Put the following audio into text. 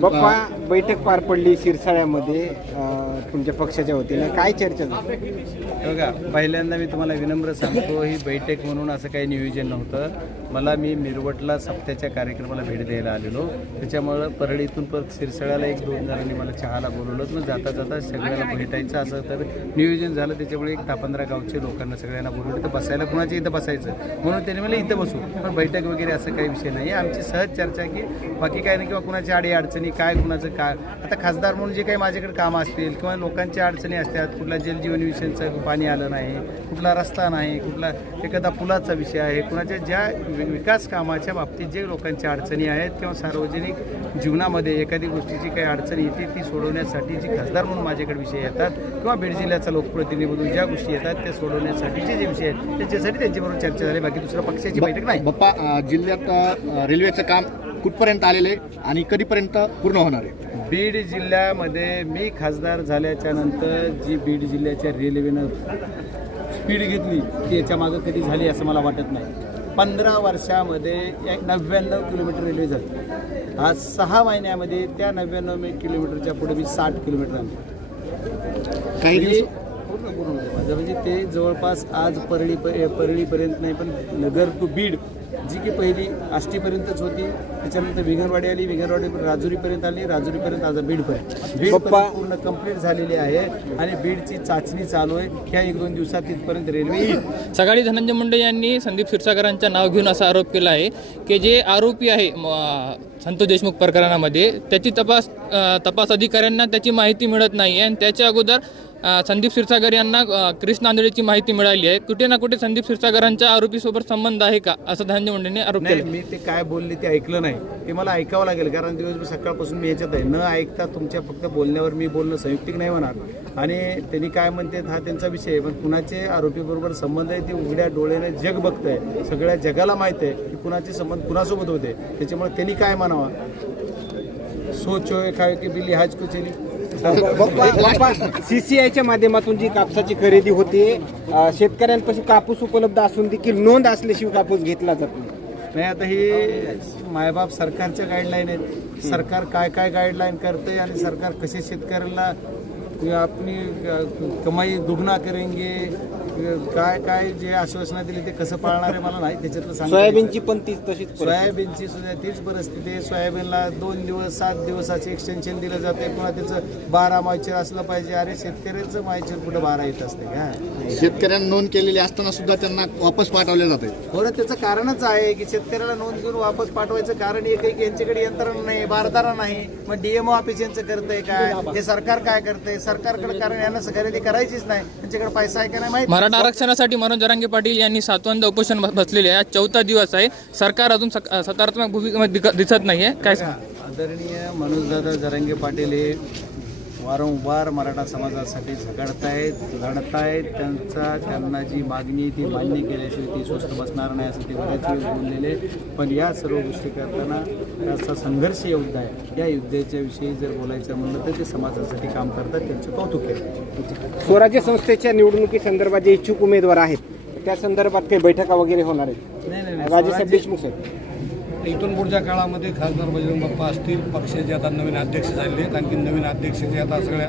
बाप्पा बैठक पार पडली शिरसाळ्यामध्ये तुमच्या पक्षाच्या वतीने. काय चर्चा झाली? बघा पहिल्यांदा मी तुम्हाला विनम्र सांगतो ही बैठक म्हणून असं काही नियोजन नव्हतं. मला मी मिरवटला सप्त्याच्या कार्यक्रमाला भेट द्यायला आलेलो. त्याच्यामुळं परळीतून परत शिरसळ्याला एक दोन जणांनी मला चहाला बोलवलं मग जाता जाता सगळ्याला भेटायचं असं तर नियोजन झालं. त्याच्यामुळे एक दहा पंधरा गावचे लोकांना सगळ्यांना बोलवलं तर बसायला कुणाच्या इथं बसायचं? म्हणून त्यांनी मला इथं बसू. पण बैठक वगैरे असं काही विषय नाही आमची सहज चर्चा की बाकी काय नाही किंवा कुणाच्या आडी अडचणी काय कुणाचं काय आता खासदार म्हणून जे काही माझ्याकडे कामं असतील किंवा लोकांच्या अडचणी असतात कुठला जलजीवन मिशनचं पाणी आलं नाही कुठला रस्ता नाही कुठला एखादा पुलाचा विषय आहे कुणाच्या ज्या विकास कामाच्या बाबतीत जे लोकांच्या अडचणी आहेत किंवा सार्वजनिक जीवनामध्ये एखादी गोष्टीची काही अडचण येते ती सोडवण्यासाठी जी खासदार म्हणून माझ्याकडे विषय येतात किंवा बीड जिल्ह्याचा लोकप्रतिनिधी म्हणून ज्या गोष्टी येतात त्या सोडवण्यासाठीचे जे विषय आहेत त्याच्यासाठी त्यांच्याबरोबर चर्चा झाली. बाकी दुसरं पक्षाची बैठक नाही. बाप्पा जिल्ह्यात रेल्वेचं काम कुठपर्यंत आलेलं आहे आणि कधीपर्यंत पूर्ण होणार आहे? बीड जिल्ह्यामध्ये मी खासदार झाल्याच्यानंतर जी बीड जिल्ह्याच्या रेल्वेनं स्पीड घेतली ती याच्या मागं कधी झाली असं मला वाटत नाही. पंधरा वर्षामध्ये एक नव्याण्णव किलोमीटर रेल्वे झाली आज सहा महिन्यामध्ये त्या नव्याण्णव किलोमीटरच्या पुढे मी साठ किलोमीटर आणतो काही म्हणजे पूर्ण पूर्ण होतं माझं म्हणजे ते जवळपास आज परळी परळीपर्यंत नाही पण नगर टू बीड जी की पहिली आष्टीपर्यंतच होती. त्याच्यानंतर विंगरवाडी आली विंगरवाडी राजुरीपर्यंत आली राजुरीपर्यंत आज बीडपर्यंत. बीड पूर्ण कंप्लीट झालेली आहे आणि बीडची चाचणी चालू आहे. ह्या एक दोन दिवसात तिथपर्यंत रेल्वे येईल. सकाळी धनंजय मुंडे यांनी संदीप क्षीरसागरांचं नाव घेऊन असा आरोप केला आहे की जे आरोपी आहे संतोष देशमुख प्रकरणामध्ये त्याची तपास तपास अधिकाऱ्यांना त्याची माहिती मिळत नाही आणि त्याच्या अगोदर संदीप क्षीरसागर यांना कृष्ण नांदेडची माहिती मिळाली आहे. कुठे ना कुठे संदीप क्षीरसागरांच्या आरोपीसोबत संबंध आहे का? असं धनंजय मुंडेंनी आरोप केला. मी ते काय बोलले ते ऐकलं नाही. ते मला ऐकावं लागेल कारण दिवसभर सकाळपासून मी ह्याच्यात आहे. न ऐकता तुमच्या फक्त बोलण्यावर मी बोलणं संयुक्तिक नाही होणार. आणि त्यांनी काय म्हणते हा त्यांचा विषय आहे. पण कुणाचे आरोपीबरोबर संबंध आहे ते उघड्या डोळ्याने जग बघतंय. सगळ्या जगाला माहीत आहे की कुणाचे संबंध कुणासोबत होते. त्याच्यामुळे त्यांनी काय म्हणावा? सोच होय काय की बिल्ली हाज को चली बाप्पा सीसीआयच्या माध्यमातून जी कापसाची खरेदी होते शेतकऱ्यांपासून शेतकऱ्यांपाशी कापूस उपलब्ध असून देखील नोंद असल्याशिवाय कापूस घेतला जात नाही. आता हे मायबाप सरकारच्या गाईडलाईन आहेत. सरकार काय काय गाईडलाईन करते आणि सरकार कसे शेतकऱ्यांना आपली कमाई दुगना करेंगे काय काय जे आश्वासनं दिली ते कसं पाळणार आहे मला नाही त्याच्यातलं नाही. सोयाबीनची पण तीच तशीच परिस्थिती. सोयाबीनची सुद्धा तीच परिस्थिती आहे. सोयाबीनला दोन दिवस सात दिवसाचे एक्सटेन्शन दिलं जाते पुन्हा त्याचं बारा मायचर असलं पाहिजे. अरे शेतकऱ्याचं मायचर कुठं बारा येत असते का? शेतकऱ्यांना नोंद केलेली असताना सुद्धा त्यांना वापस पाठवले जाते. बरं त्याचं कारणच आहे की शेतकऱ्याला नोंद घेऊन वापस पाठवायचं कारण एक आहे की यांच्याकडे यंत्रणा नाही बारदारा नाही. मग डीएमओ ऑफिस यांचं करतंय काय? हे सरकार काय करतंय? सरकारकडे कारण यांना खरेदी करायचीच नाही. त्यांच्याकडे पैसा आहे का नाही माहिती. मराठा आरक्षणासाठी मनोज जरांगे पाटील यांनी सातवंद उपोषण बसलेले आहे चौथा दिवस आहे. सरकार अजून सक- सकारात्मक भूमिकेमध्ये दिक- दिसत नाही आहे काय सांग? आदरणीय मनोजदादा जरांगे पाटील हे वारंवार मराठा समाजासाठी झगडतायत लढतायत. त्यांचा त्यांना जी मागणी ती मान्य केल्याशिवाय ती स्वस्त बसणार नाही असं ते बऱ्याच वेळेस बोललेले पण या सर्व गोष्टी करताना त्याचा संघर्ष युद्ध आहे. या युद्धाच्या विषयी जर बोलायचं म्हणलं तर ते समाजासाठी काम करतात त्यांचं कौतुक आहे. स्वराज्य संस्थेच्या निवडणुकी संदर्भात जे इच्छुक उमेदवार आहेत त्या संदर्भात काही बैठका वगैरे होणार आहेत? नाही नाही नाही. राजेसाहेब देशमुख साहेब. इथून पुढच्या काळामध्ये खासदार बजरंग बाप्पा असतील पक्षाचे आता नवीन अध्यक्ष झालेले आहेत आणखी नवीन अध्यक्षाचे आता सगळ्या